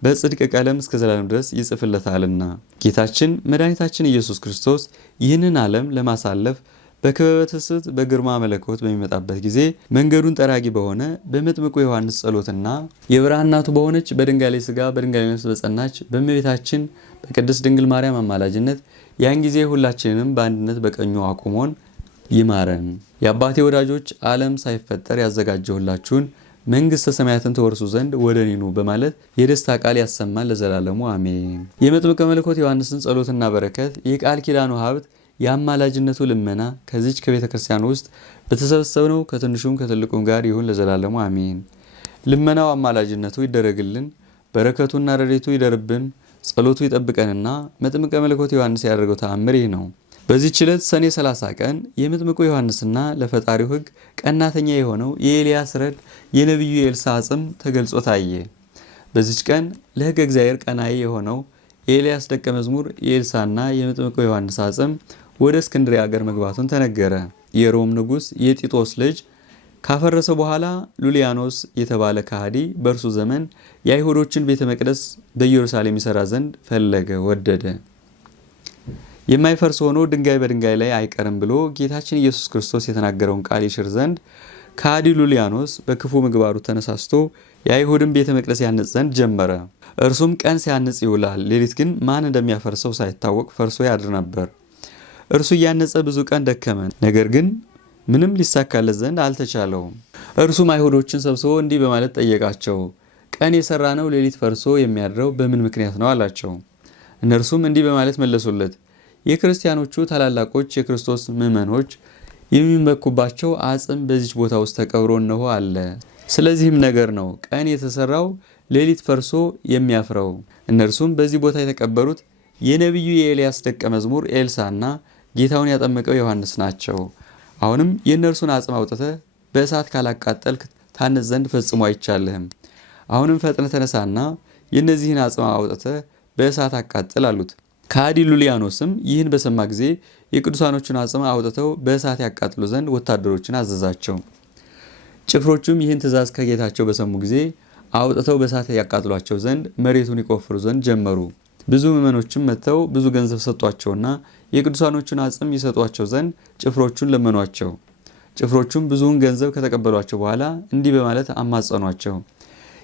በጽድቅ ቀለም እስከ ዘላለም ድረስ ይጽፍለታልና። ጌታችን መድኃኒታችን ኢየሱስ ክርስቶስ ይህንን ዓለም ለማሳለፍ በክበበ ትስብእት በግርማ መለኮት በሚመጣበት ጊዜ መንገዱን ጠራጊ በሆነ በመጥምቁ ዮሐንስ ጸሎትና የብርሃን እናቱ በሆነች በድንጋሌ ሥጋ በድንጋሌ ነፍስ በጸናች በእመቤታችን በቅድስት ድንግል ማርያም አማላጅነት ያን ጊዜ ሁላችንንም በአንድነት በቀኙ አቁሞን ይማረን። የአባቴ ወዳጆች ዓለም ሳይፈጠር ያዘጋጀሁላችሁን መንግሥተ ሰማያትን ተወርሱ ዘንድ ወደ እኔ ኑ በማለት የደስታ ቃል ያሰማን ለዘላለሙ አሜን። የመጥምቀ መለኮት ዮሐንስን ጸሎትና በረከት የቃል ኪዳኑ ሀብት የአማላጅነቱ ልመና ከዚች ከቤተ ክርስቲያን ውስጥ በተሰበሰብነው ከትንሹም ከትልቁም ጋር ይሁን ለዘላለሙ አሜን። ልመናው አማላጅነቱ ይደረግልን፣ በረከቱና ረድኤቱ ይደርብን፣ ጸሎቱ ይጠብቀንና መጥምቀ መለኮት ዮሐንስ ያደረገው ተአምር ይህ ነው። በዚህች ዕለት ሰኔ 30 ቀን የመጥምቁ ዮሐንስና ለፈጣሪው ሕግ ቀናተኛ የሆነው የኤልያስ ረድ የነቢዩ የኤልሳ አጽም ተገልጾ ታየ። በዚች ቀን ለሕገ እግዚአብሔር ቀናኢ የሆነው የኤልያስ ደቀ መዝሙር የኤልሳና የመጥምቁ ዮሐንስ አጽም ወደ እስክንድርያ ሀገር መግባቱን ተነገረ። የሮም ንጉሥ የጢጦስ ልጅ ካፈረሰ በኋላ ሉሊያኖስ የተባለ ከሃዲ በእርሱ ዘመን የአይሁዶችን ቤተ መቅደስ በኢየሩሳሌም ይሰራ ዘንድ ፈለገ፣ ወደደ። የማይፈርስ ሆኖ ድንጋይ በድንጋይ ላይ አይቀርም ብሎ ጌታችን ኢየሱስ ክርስቶስ የተናገረውን ቃል ይሽር ዘንድ ከሃዲ ሉሊያኖስ በክፉ ምግባሩ ተነሳስቶ የአይሁድን ቤተ መቅደስ ያንጽ ዘንድ ጀመረ። እርሱም ቀን ሲያንጽ ይውላል፣ ሌሊት ግን ማን እንደሚያፈርሰው ሳይታወቅ ፈርሶ ያድር ነበር። እርሱ እያነጸ ብዙ ቀን ደከመ፣ ነገር ግን ምንም ሊሳካለት ዘንድ አልተቻለውም። እርሱም አይሁዶችን ሰብስቦ እንዲህ በማለት ጠየቃቸው። ቀን የሰራ ነው ሌሊት ፈርሶ የሚያድረው በምን ምክንያት ነው አላቸው። እነርሱም እንዲህ በማለት መለሱለት። የክርስቲያኖቹ ታላላቆች የክርስቶስ ምዕመኖች የሚመኩባቸው አጽም በዚች ቦታ ውስጥ ተቀብሮ እነሆ አለ። ስለዚህም ነገር ነው ቀን የተሰራው ሌሊት ፈርሶ የሚያፍረው። እነርሱም በዚህ ቦታ የተቀበሩት የነቢዩ የኤልያስ ደቀ መዝሙር ኤልሳና ጌታውን ያጠመቀው ዮሐንስ ናቸው። አሁንም የእነርሱን አጽም አውጥተህ በእሳት ካላቃጠልክ ታነጽ ዘንድ ፈጽሞ አይቻልህም። አሁንም ፈጥነ ተነሳና የእነዚህን አጽም አውጥተህ በእሳት አቃጥል አሉት። ከሃዲ ሉሊያኖስም ይህን በሰማ ጊዜ የቅዱሳኖቹን አጽም አውጥተው በእሳት ያቃጥሉ ዘንድ ወታደሮችን አዘዛቸው። ጭፍሮቹም ይህን ትእዛዝ ከጌታቸው በሰሙ ጊዜ አውጥተው በእሳት ያቃጥሏቸው ዘንድ መሬቱን ይቆፍሩ ዘንድ ጀመሩ። ብዙ ምዕመኖችም መጥተው ብዙ ገንዘብ ሰጧቸውና የቅዱሳኖቹን አጽም ይሰጧቸው ዘንድ ጭፍሮቹን ለመኗቸው። ጭፍሮቹም ብዙውን ገንዘብ ከተቀበሏቸው በኋላ እንዲህ በማለት አማጸኗቸው።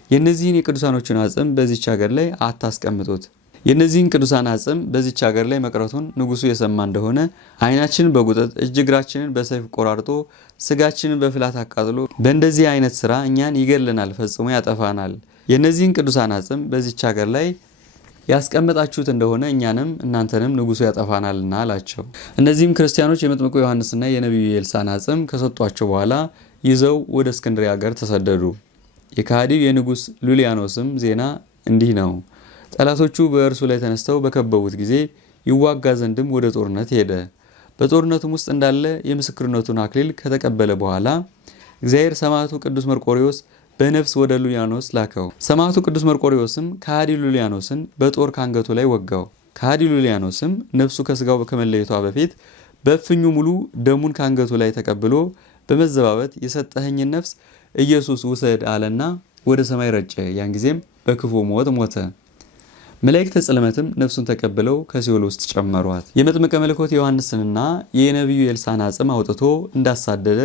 የእነዚህን የቅዱሳኖቹን አጽም በዚች ሀገር ላይ አታስቀምጡት። የእነዚህን ቅዱሳን አጽም በዚች ሀገር ላይ መቅረቱን ንጉሱ የሰማ እንደሆነ ዓይናችንን በጉጠት እጅ እግራችንን በሰይፍ ቆራርጦ ስጋችንን በፍላት አቃጥሎ በእንደዚህ አይነት ስራ እኛን ይገድለናል፣ ፈጽሞ ያጠፋናል። የእነዚህን ቅዱሳን አጽም በዚች ሀገር ላይ ያስቀመጣችሁት እንደሆነ እኛንም እናንተንም ንጉሱ ያጠፋናልና አላቸው። እነዚህም ክርስቲያኖች የመጥምቁ ዮሐንስና የነቢዩ የኤልሳን አጽም ከሰጧቸው በኋላ ይዘው ወደ እስክንድርያ ሀገር ተሰደዱ። የከሃዲው የንጉሥ ሉሊያኖስም ዜና እንዲህ ነው። ጠላቶቹ በእርሱ ላይ ተነስተው በከበቡት ጊዜ ይዋጋ ዘንድም ወደ ጦርነት ሄደ። በጦርነቱም ውስጥ እንዳለ የምስክርነቱን አክሊል ከተቀበለ በኋላ እግዚአብሔር ሰማዕቱ ቅዱስ መርቆሬዎስ በነፍስ ወደ ሉሊያኖስ ላከው። ሰማዕቱ ቅዱስ መርቆሬዎስም ከሃዲ ሉሊያኖስን በጦር ካንገቱ ላይ ወጋው። ከሃዲ ሉሊያኖስም ነፍሱ ከስጋው ከመለየቷ በፊት በእፍኙ ሙሉ ደሙን ካንገቱ ላይ ተቀብሎ በመዘባበት የሰጠኸኝን ነፍስ ኢየሱስ ውሰድ አለና ወደ ሰማይ ረጨ። ያን ጊዜም በክፉ ሞት ሞተ። መላእክተ ጽልመትም ነፍሱን ተቀብለው ከሲኦል ውስጥ ጨመሯት። የመጥምቀ መለኮት ዮሐንስንና የነቢዩ ኤልሳን አጽም አውጥቶ እንዳሳደደ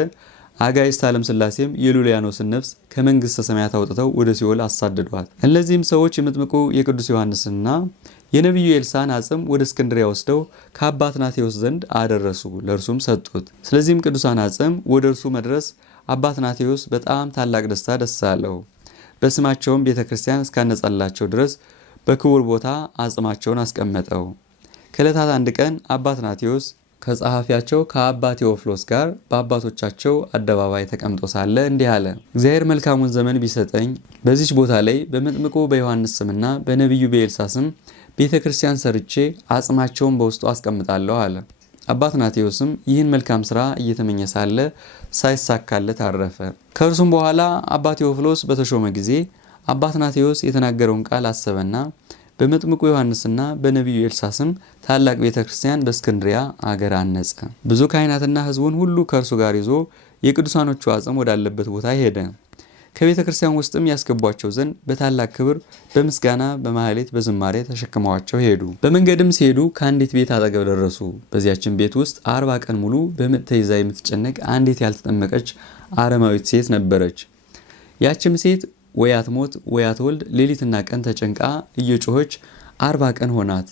አጋዕዝተ ዓለም ሥላሴም የሉሊያኖስን ነፍስ ከመንግሥተ ሰማያት አውጥተው ወደ ሲኦል አሳደዷት። እነዚህም ሰዎች የመጥምቁ የቅዱስ ዮሐንስንና የነቢዩ ኤልሳን አጽም ወደ እስክንድርያ ወስደው ከአባ አትናቴዎስ ዘንድ አደረሱ፣ ለእርሱም ሰጡት። ስለዚህም ቅዱሳን አጽም ወደ እርሱ መድረስ አባ አትናቴዎስ በጣም ታላቅ ደስታ ደስ አለው። በስማቸውም ቤተ ክርስቲያን እስካነጻላቸው ድረስ በክቡር ቦታ አጽማቸውን አስቀመጠው። ከዕለታት አንድ ቀን አባ አትናቴዎስ ከጸሐፊያቸው ከአባ ቴዎፍሎስ ጋር በአባቶቻቸው አደባባይ ተቀምጦ ሳለ እንዲህ አለ። እግዚአብሔር መልካሙን ዘመን ቢሰጠኝ በዚች ቦታ ላይ በመጥምቁ በዮሐንስ ስምና በነቢዩ በኤልሳ ስም ቤተ ክርስቲያን ሰርቼ አጽማቸውን በውስጡ አስቀምጣለሁ አለ። አባ አትናቴዎስም ይህን መልካም ስራ እየተመኘ ሳለ ሳይሳካለት አረፈ። ከእርሱም በኋላ አባ ቴዎፍሎስ በተሾመ ጊዜ አባ አትናቴዎስ የተናገረውን ቃል አሰበና በመጥምቁ ዮሐንስና በነቢዩ ኤልሳ ስም ታላቅ ቤተ ክርስቲያን በእስክንድርያ አገር አነጸ። ብዙ ካህናትና ሕዝቡን ሁሉ ከእርሱ ጋር ይዞ የቅዱሳኖቹ አጽም ወዳለበት ቦታ ሄደ። ከቤተ ክርስቲያን ውስጥም ያስገቧቸው ዘንድ በታላቅ ክብር በምስጋና በማህሌት በዝማሬ ተሸክመዋቸው ሄዱ። በመንገድም ሲሄዱ ከአንዲት ቤት አጠገብ ደረሱ። በዚያችን ቤት ውስጥ 40 ቀን ሙሉ በምጥ ተይዛ የምትጨነቅ አንዲት ያልተጠመቀች አረማዊት ሴት ነበረች። ያችም ሴት ወይ አትሞት ወይ አትወልድ ሌሊትና ቀን ተጨንቃ እየጮኸች 40 ቀን ሆናት።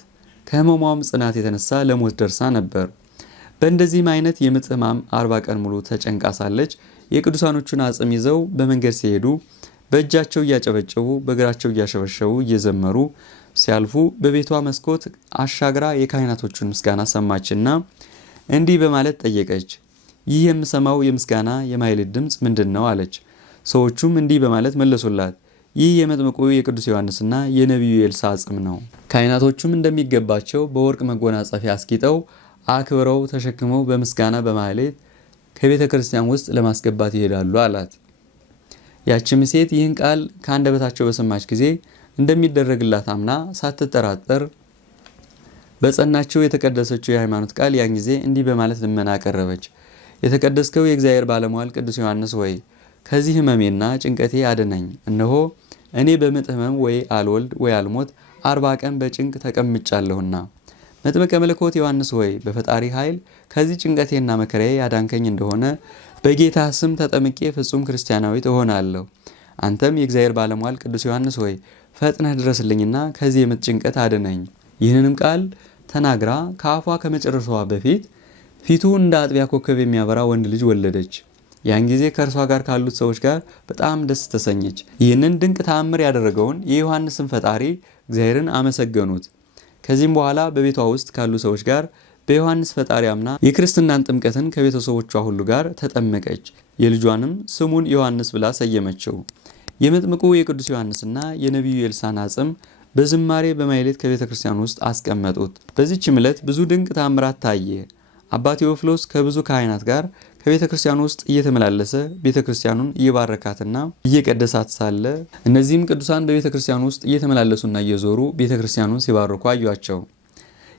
ከህመሟም ጽናት የተነሳ ለሞት ደርሳ ነበር። በእንደዚህም አይነት የምጥ ሕማም 40 ቀን ሙሉ ተጨንቃ ሳለች የቅዱሳኖቹን አጽም ይዘው በመንገድ ሲሄዱ በእጃቸው እያጨበጨቡ በእግራቸው እያሸበሸቡ እየዘመሩ ሲያልፉ በቤቷ መስኮት አሻግራ የካህናቶቹን ምስጋና ሰማችና እንዲህ በማለት ጠየቀች። ይህ የምሰማው የምስጋና የማኅሌት ድምፅ ምንድን ነው አለች። ሰዎቹም እንዲህ በማለት መለሱላት፣ ይህ የመጥምቁ የቅዱስ ዮሐንስና የነቢዩ ኤልሳዕ አጽም ነው። ካህናቶቹም እንደሚገባቸው በወርቅ መጎናጸፊያ አስጊጠው አክብረው ተሸክመው በምስጋና በማኅሌት ከቤተ ክርስቲያን ውስጥ ለማስገባት ይሄዳሉ አላት። ያችም ሴት ይህን ቃል ከአንደበታቸው በሰማች ጊዜ እንደሚደረግላት አምና ሳትጠራጠር በጸናቸው የተቀደሰችው የሃይማኖት ቃል ያን ጊዜ እንዲህ በማለት ልመና አቀረበች። የተቀደስከው የእግዚአብሔር ባለሟል ቅዱስ ዮሐንስ ወይ ከዚህ ሕመሜና ጭንቀቴ አድነኝ። እነሆ እኔ በምጥ ሕመም ወይ አልወልድ ወይ አልሞት 40 ቀን በጭንቅ ተቀምጫለሁና። መጥምቀ መለኮት ዮሐንስ ወይ በፈጣሪ ኃይል ከዚህ ጭንቀቴና መከራዬ ያዳንከኝ እንደሆነ በጌታ ስም ተጠምቄ ፍጹም ክርስቲያናዊት እሆናለሁ። አንተም የእግዚአብሔር ባለሟል ቅዱስ ዮሐንስ ወይ ፈጥነህ ድረስልኝና ከዚህ የምጥ ጭንቀት አድነኝ። ይህንንም ቃል ተናግራ ከአፏ ከመጨረሷ በፊት ፊቱ እንደ አጥቢያ ኮከብ የሚያበራ ወንድ ልጅ ወለደች። ያን ጊዜ ከእርሷ ጋር ካሉት ሰዎች ጋር በጣም ደስ ተሰኘች። ይህንን ድንቅ ተአምር ያደረገውን የዮሐንስን ፈጣሪ እግዚአብሔርን አመሰገኑት። ከዚህም በኋላ በቤቷ ውስጥ ካሉ ሰዎች ጋር በዮሐንስ ፈጣሪ አምና የክርስትናን ጥምቀትን ከቤተሰቦቿ ሁሉ ጋር ተጠመቀች። የልጇንም ስሙን ዮሐንስ ብላ ሰየመችው። የመጥምቁ የቅዱስ ዮሐንስና የነቢዩ ኤልሳዕን አጽም በዝማሬ በማኅሌት ከቤተ ክርስቲያን ውስጥ አስቀመጡት። በዚህችም ዕለት ብዙ ድንቅ ተአምራት ታየ። አባ ቴዎፍሎስ ከብዙ ካህናት ጋር ከቤተ ክርስቲያን ውስጥ እየተመላለሰ ቤተ ክርስቲያኑን እየባረካትና እየቀደሳት ሳለ እነዚህም ቅዱሳን በቤተ ክርስቲያን ውስጥ እየተመላለሱና እየዞሩ ቤተ ክርስቲያኑን ሲባርኩ አዩአቸው።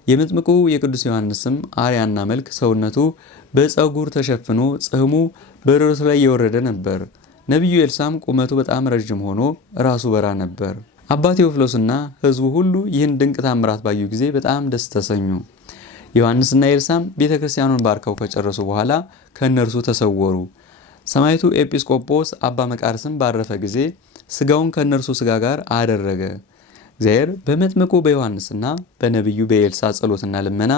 የመጥምቁ የቅዱስ ዮሐንስም አርያና መልክ ሰውነቱ በፀጉር ተሸፍኖ ጽሕሙ በደረቱ ላይ የወረደ ነበር። ነቢዩ ኤልሳዕም ቁመቱ በጣም ረዥም ሆኖ ራሱ በራ ነበር። አባ ቴዎፍሎስና ሕዝቡ ሁሉ ይህን ድንቅ ታምራት ባዩ ጊዜ በጣም ደስ ተሰኙ። ዮሐንስና ኤልሳዕም ቤተ ክርስቲያኑን ባርከው ከጨረሱ በኋላ ከእነርሱ ተሰወሩ። ሰማዕቱ ኤጲስቆጶስ አባ መቃርስም ባረፈ ጊዜ ስጋውን ከእነርሱ ስጋ ጋር አደረገ። እግዚአብሔር በመጥምቁ በዮሐንስና በነቢዩ በኤልሳዕ ጸሎትና ልመና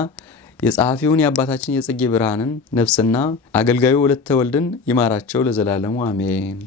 የጸሐፊውን የአባታችን የጽጌ ብርሃንን ነፍስና አገልጋዩ ወለተ ወልድን ይማራቸው ለዘላለሙ አሜን።